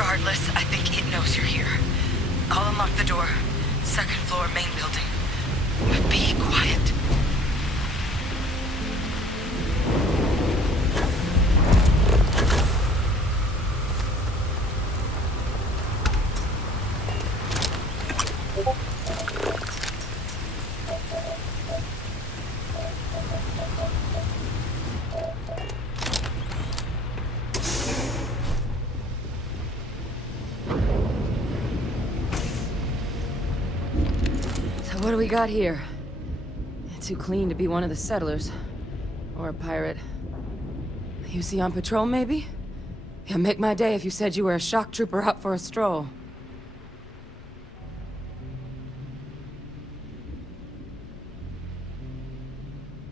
Regardless, I think it knows you're here. I'll unlock the door. Second floor, main building. But be quiet. What do we got here? Too clean to be one of the settlers. Or a pirate. You see on patrol, maybe? Yeah, make my day if you said you were a shock trooper out for a stroll.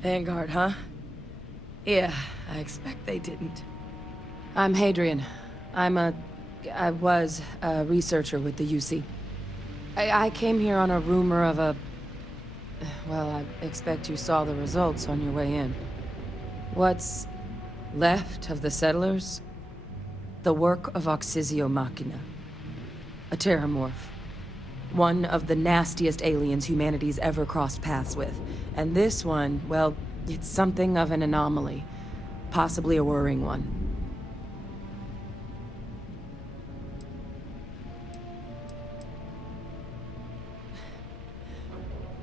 Vanguard, huh? Yeah, I expect they didn't. I'm Hadrian. I was a researcher with the UC. I came here on a rumor of a... Well, I expect you saw the results on your way in. What's left of the settlers? The work of Auxisio Machina. A terramorph. One of the nastiest aliens humanity's ever crossed paths with. And this one, well, it's something of an anomaly. Possibly a worrying one.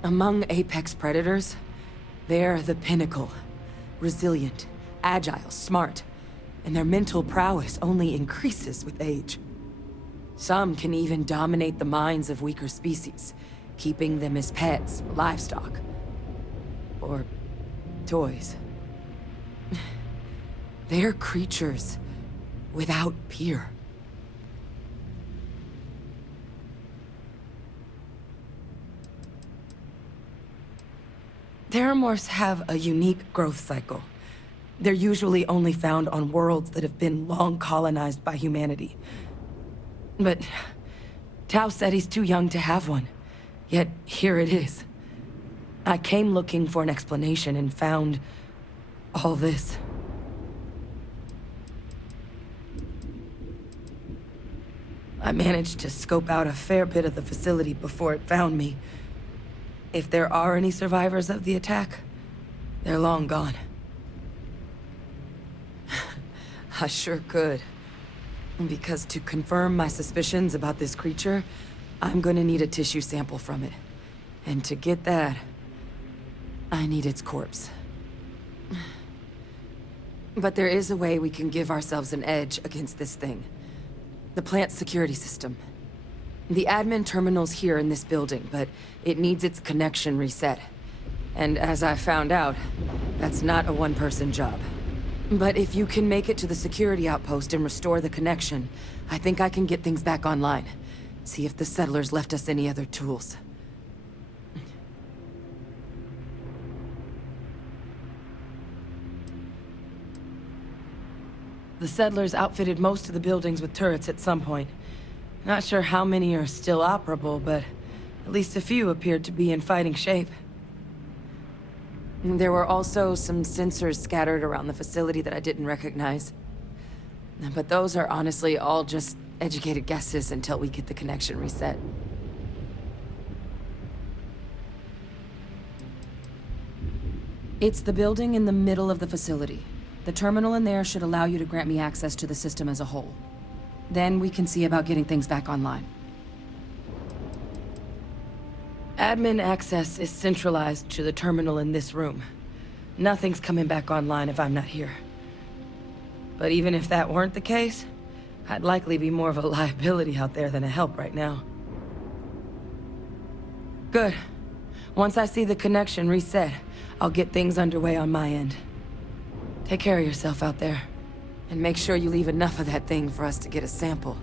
Among apex predators, they're the pinnacle. Resilient, agile, smart, and their mental prowess only increases with age. Some can even dominate the minds of weaker species, keeping them as pets, livestock, or toys. They're creatures without peer. Terramorphs have a unique growth cycle. They're usually only found on worlds that have been long colonized by humanity. But Tao said he's too young to have one. Yet here it is. I came looking for an explanation and found all this. I managed to scope out a fair bit of the facility before it found me. If there are any survivors of the attack, they're long gone. I sure could. Because to confirm my suspicions about this creature, I'm gonna need a tissue sample from it. And to get that, I need its corpse. But there is a way we can give ourselves an edge against this thing. The plant's security system. The admin terminal's here in this building, but it needs its connection reset. And as I found out, that's not a one-person job. But if you can make it to the security outpost and restore the connection, I think I can get things back online. See if the settlers left us any other tools. The settlers outfitted most of the buildings with turrets at some point. Not sure how many are still operable, but at least a few appeared to be in fighting shape. There were also some sensors scattered around the facility that I didn't recognize. But those are honestly all just educated guesses until we get the connection reset. It's the building in the middle of the facility. The terminal in there should allow you to grant me access to the system as a whole. Then we can see about getting things back online. Admin access is centralized to the terminal in this room. Nothing's coming back online if I'm not here. But even if that weren't the case, I'd likely be more of a liability out there than a help right now. Good. Once I see the connection reset, I'll get things underway on my end. Take care of yourself out there. And make sure you leave enough of that thing for us to get a sample.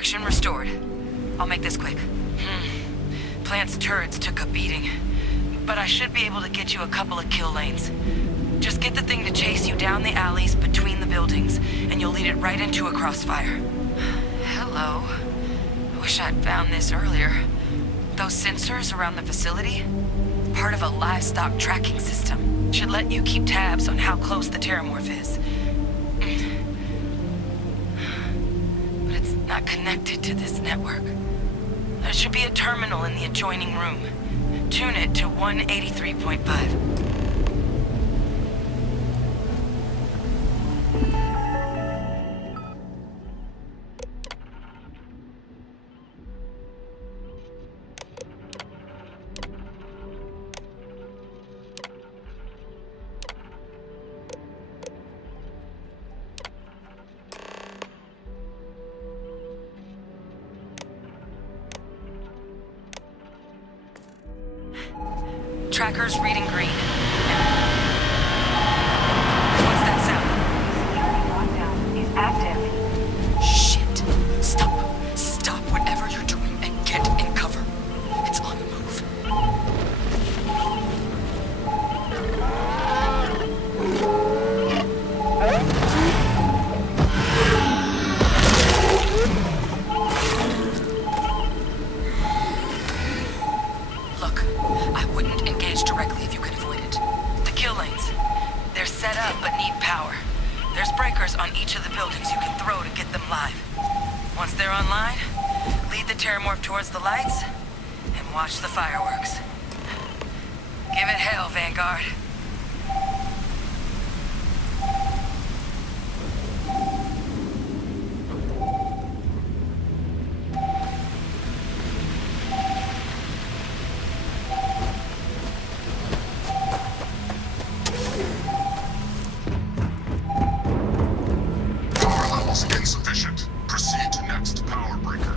Connection restored. I'll make this quick. Plant's turrets took a beating, but I should be able to get you a couple of kill lanes. Just get the thing to chase you down the alleys between the buildings, and you'll lead it right into a crossfire. Hello. I wish I'd found this earlier. Those sensors around the facility? Part of a livestock tracking system. Should let you keep tabs on how close the terramorph is. But it's not connected to this network. There should be a terminal in the adjoining room. Tune it to 183.5. Tracker's reading green. What's that sound? Security lockdown is active. Shit. Stop. Stop whatever you're doing and get in cover. It's on the move. Look, I wouldn't engage directly if you could avoid it. The kill lanes. They're set up but need power. There's breakers on each of the buildings you can throw to get them live. Once they're online, lead the terramorph towards the lights and watch the fireworks. Give it hell, Vanguard. Power levels insufficient. Proceed to next power breaker.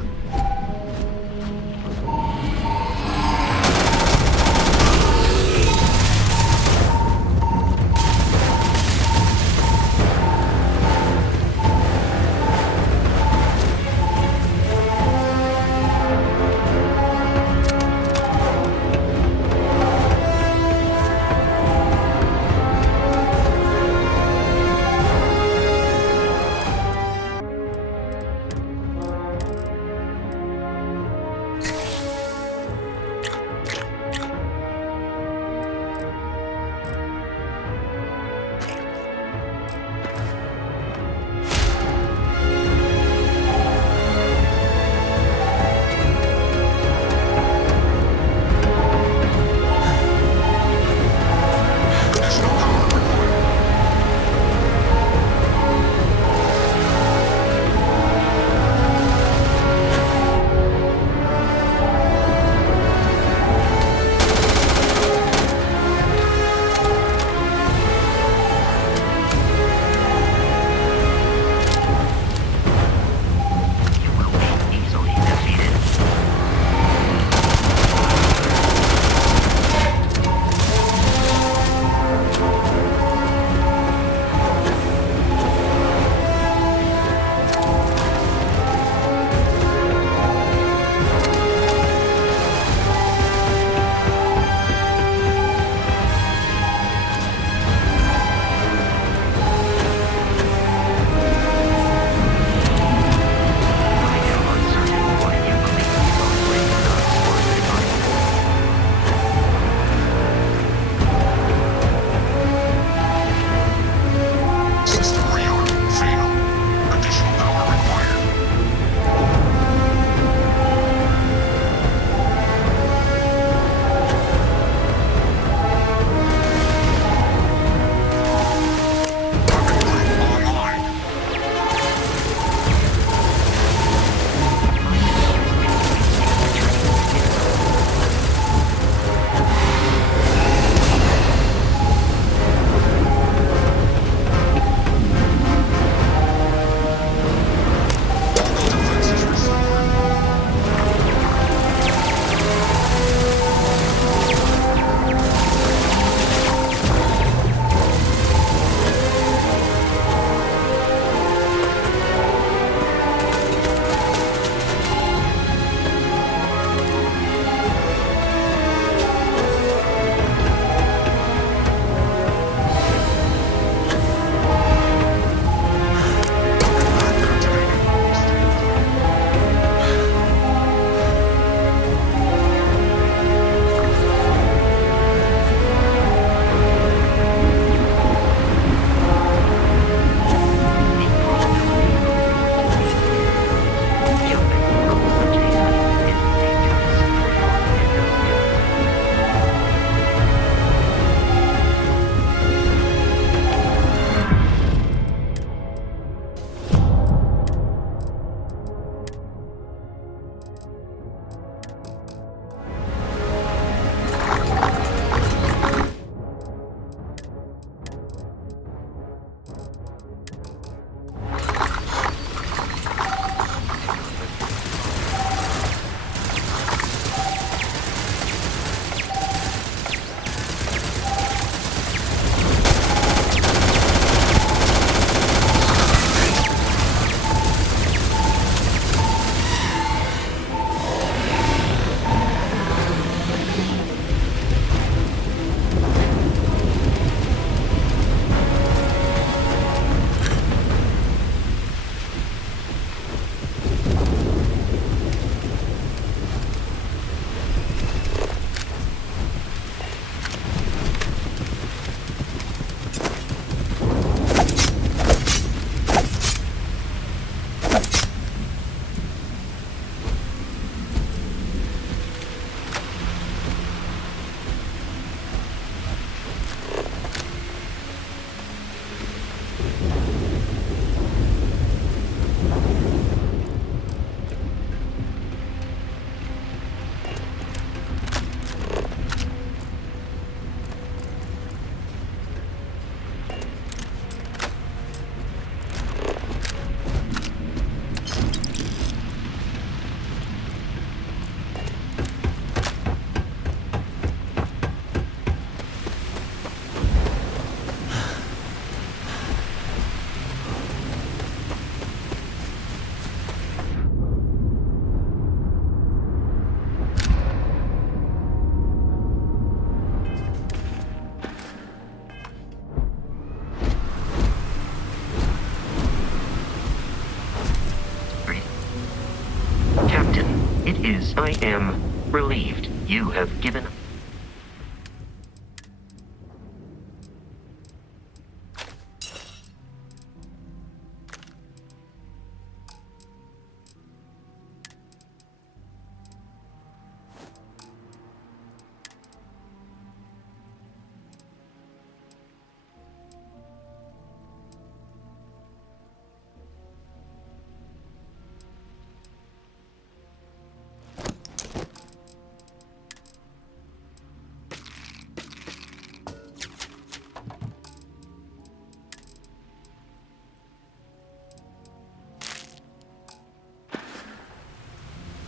Yes, I am relieved you have given...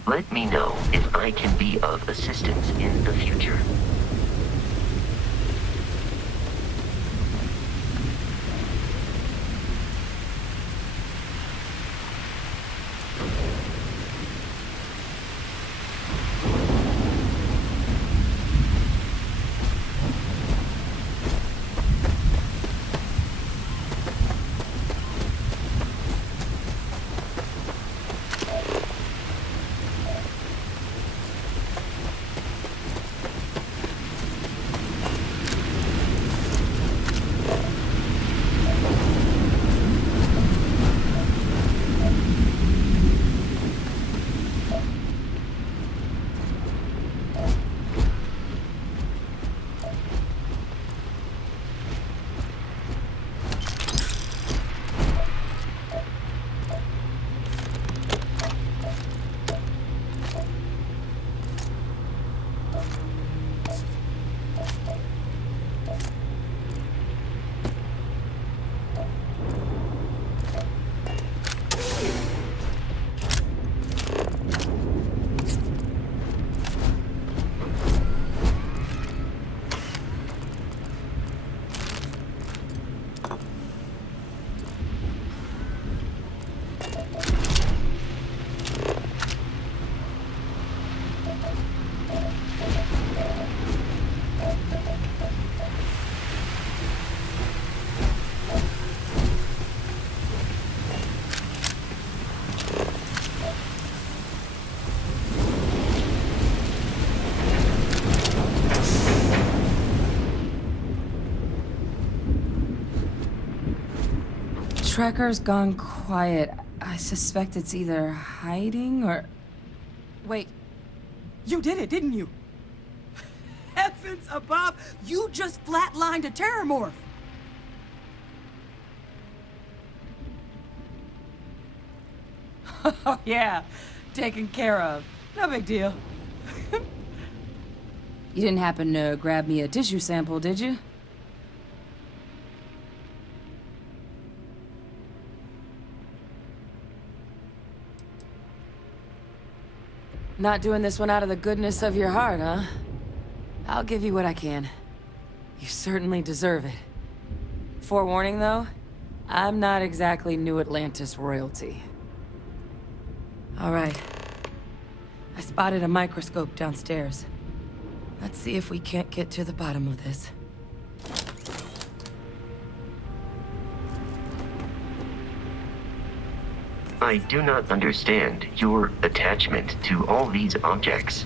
Let me know if I can be of assistance in the future. Tracker's gone quiet. I suspect it's either hiding or... Wait. You did it, didn't you? Heavens above! You just flatlined a terramorph! Oh, yeah. Taken care of. No big deal. You didn't happen to grab me a tissue sample, did you? Not doing this one out of the goodness of your heart, huh? I'll give you what I can. You certainly deserve it. Forewarning, though, I'm not exactly New Atlantis royalty. All right. I spotted a microscope downstairs. Let's see if we can't get to the bottom of this. I do not understand your attachment to all these objects.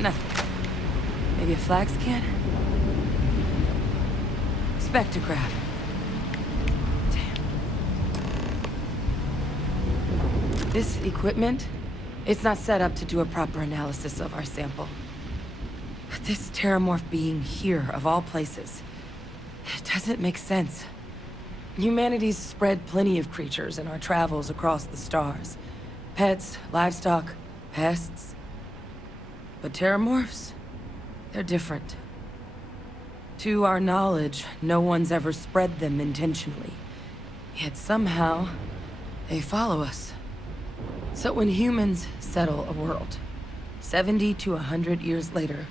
Nothing. Maybe a flax can? Spectrograph. Damn. This equipment, it's not set up to do a proper analysis of our sample. But this terramorph being here, of all places, it doesn't make sense. Humanity's spread plenty of creatures in our travels across the stars. Pets, livestock, pests. But terramorphs? They're different. To our knowledge, no one's ever spread them intentionally. Yet somehow, they follow us. So when humans settle a world, 70 to 100 years later,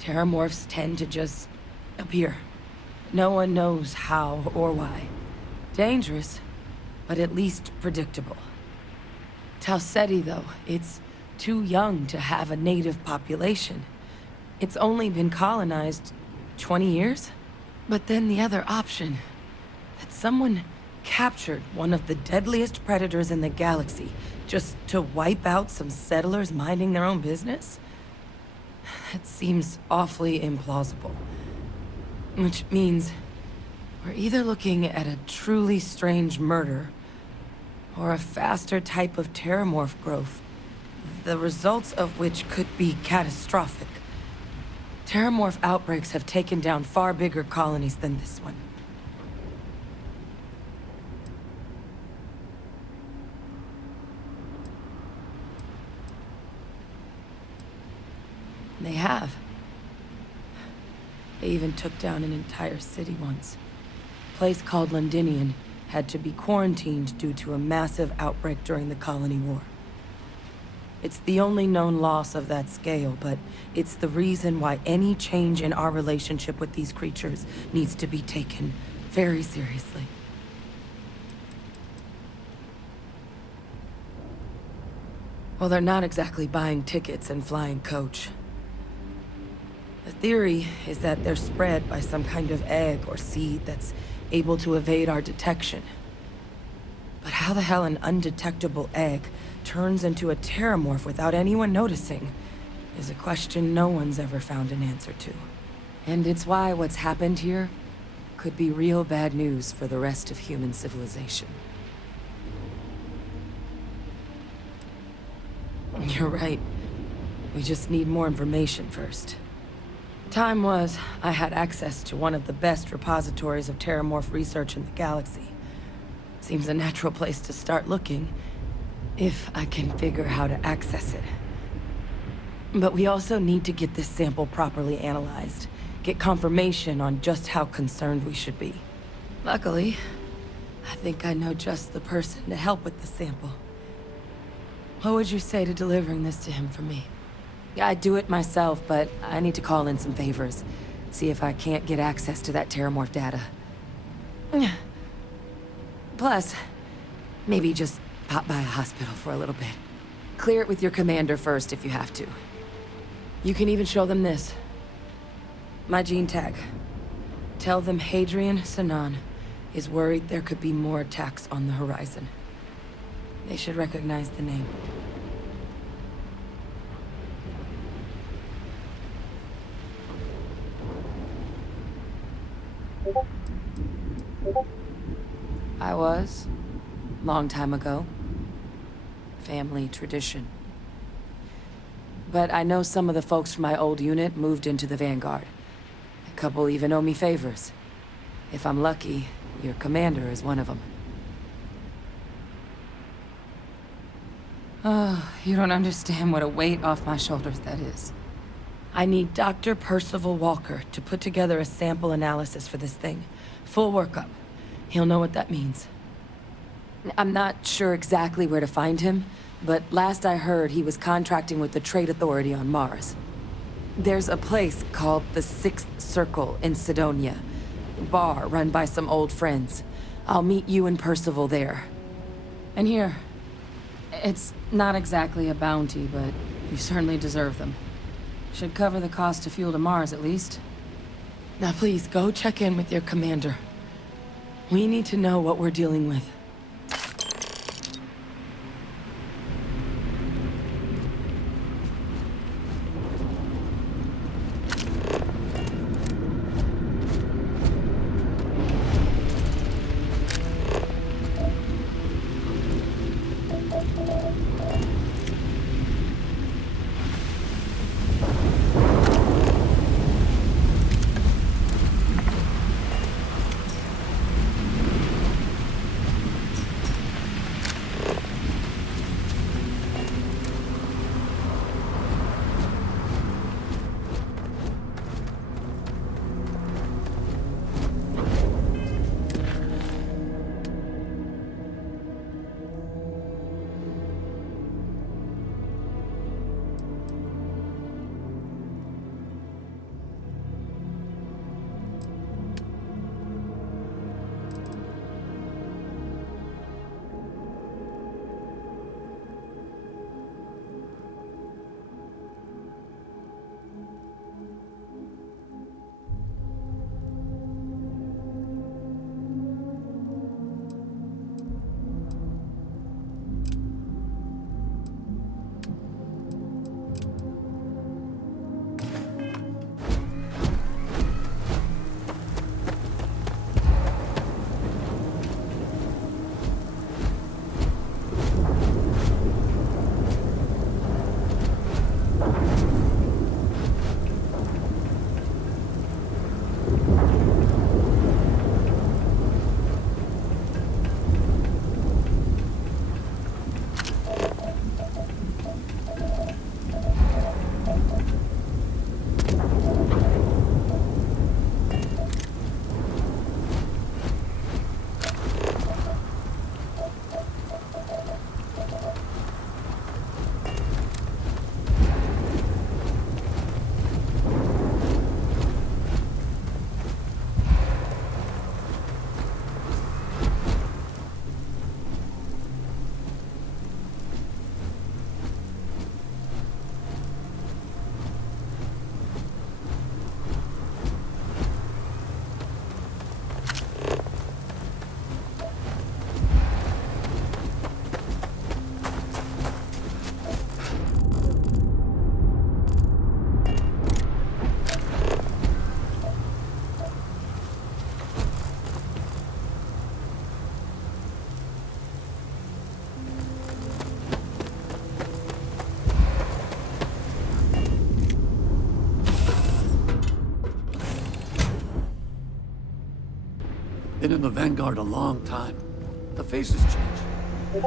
terramorphs tend to just appear. No one knows how or why. Dangerous, but at least predictable. Tau Ceti, though, it's too young to have a native population. It's only been colonized 20 years? But then the other option, that someone captured one of the deadliest predators in the galaxy just to wipe out some settlers minding their own business? That seems awfully implausible. Which means we're either looking at a truly strange murder or a faster type of terramorph growth, the results of which could be catastrophic. Terramorph outbreaks have taken down far bigger colonies than this one. They have. They even took down an entire city once. A place called Londinian had to be quarantined due to a massive outbreak during the Colony War. It's the only known loss of that scale, but it's the reason why any change in our relationship with these creatures needs to be taken very seriously. Well, they're not exactly buying tickets and flying coach. The theory is that they're spread by some kind of egg or seed that's able to evade our detection. But how the hell an undetectable egg turns into a terramorph without anyone noticing is a question no one's ever found an answer to. And it's why what's happened here could be real bad news for the rest of human civilization. You're right. We just need more information first. Time was, I had access to one of the best repositories of terramorph research in the galaxy. Seems a natural place to start looking, if I can figure how to access it. But we also need to get this sample properly analyzed, get confirmation on just how concerned we should be. Luckily, I think I know just the person to help with the sample. What would you say to delivering this to him for me? I'd do it myself, but I need to call in some favors. See if I can't get access to that terramorph data. Plus, maybe just pop by a hospital for a little bit. Clear it with your commander first if you have to. You can even show them this. My gene tag. Tell them Hadrian Sanan is worried there could be more attacks on the horizon. They should recognize the name. I was. Long time ago. Family tradition. But I know some of the folks from my old unit moved into the Vanguard. A couple even owe me favors. If I'm lucky, your commander is one of them. Oh, you don't understand what a weight off my shoulders that is. I need Dr. Percival Walker to put together a sample analysis for this thing. Full workup. He'll know what that means. I'm not sure exactly where to find him, but last I heard he was contracting with the Trade Authority on Mars. There's a place called the Sixth Circle in Sidonia. A bar run by some old friends. I'll meet you and Percival there. And here. It's not exactly a bounty, but you certainly deserve them. Should cover the cost to fuel to Mars, at least. Now please, go check in with your commander. We need to know what we're dealing with. Been in the Vanguard a long time. The faces change.